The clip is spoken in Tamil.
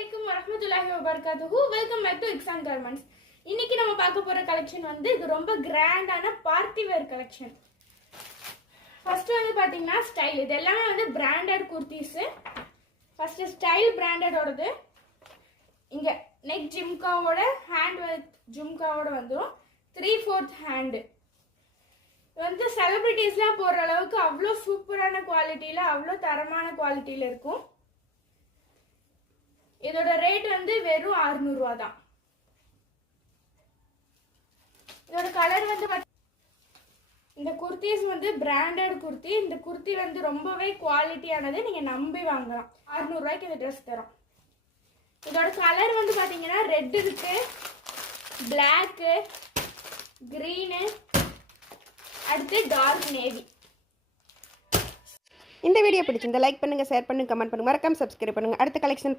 அலைக்கும் வரஹ்மத்துல்லாஹி வபரகாத்துஹு. Welcome back to exam garments இன்னைக்கு நம்ம பார்க்க போகிற கலெக்ஷன் வந்து இது ரொம்ப கிராண்டான பார்ட்டி வேர் கலெக்ஷன் ஃபர்ஸ்ட் வந்து பார்த்தீங்கன்னா ஸ்டைல் இது எல்லாமே வந்து பிராண்டட் குர்த்திஸு ஃபர்ஸ்ட் ஸ்டைல் பிராண்டடோடது இங்கே நெக் ஜிம்காவோட ஹேண்ட் வித் ஜிம்காவோட வந்துடும் த்ரீ ஃபோர்த் ஹேண்டு வந்து செலிப்ரிட்டிஸ்லாம் போடுற அளவுக்கு அவ்வளோ சூப்பரான குவாலிட்டியில் அவ்வளோ தரமான குவாலிட்டியில் இருக்கும். இதோட ரேட் வந்து வெறும் அறுநூறுவா தான் இதோட கலர் வந்து இந்த குர்த்திஸ் வந்து பிராண்டட் குர்த்தி இந்த குர்த்தி வந்து ரொம்பவே குவாலிட்டியானது நீங்க நம்பி வாங்கலாம். அறுநூறுவாய்க்கு இந்த ட்ரெஸ் தரோம். இதோட கலர் வந்து பாத்தீங்கன்னா ரெட் இருக்கு பிளாக்கு க்ரீனு அடுத்து டார்க் நேவி இந்த வீடியோ பிடிச்சிருந்தா லைக் பண்ணுங்க ஷேர் பண்ணுங்க கமெண்ட் பண்ணுங்க. மறக்காம சப்ஸ்கிரைப் பண்ணுங்க. அடுத்த கலெக்ஷன்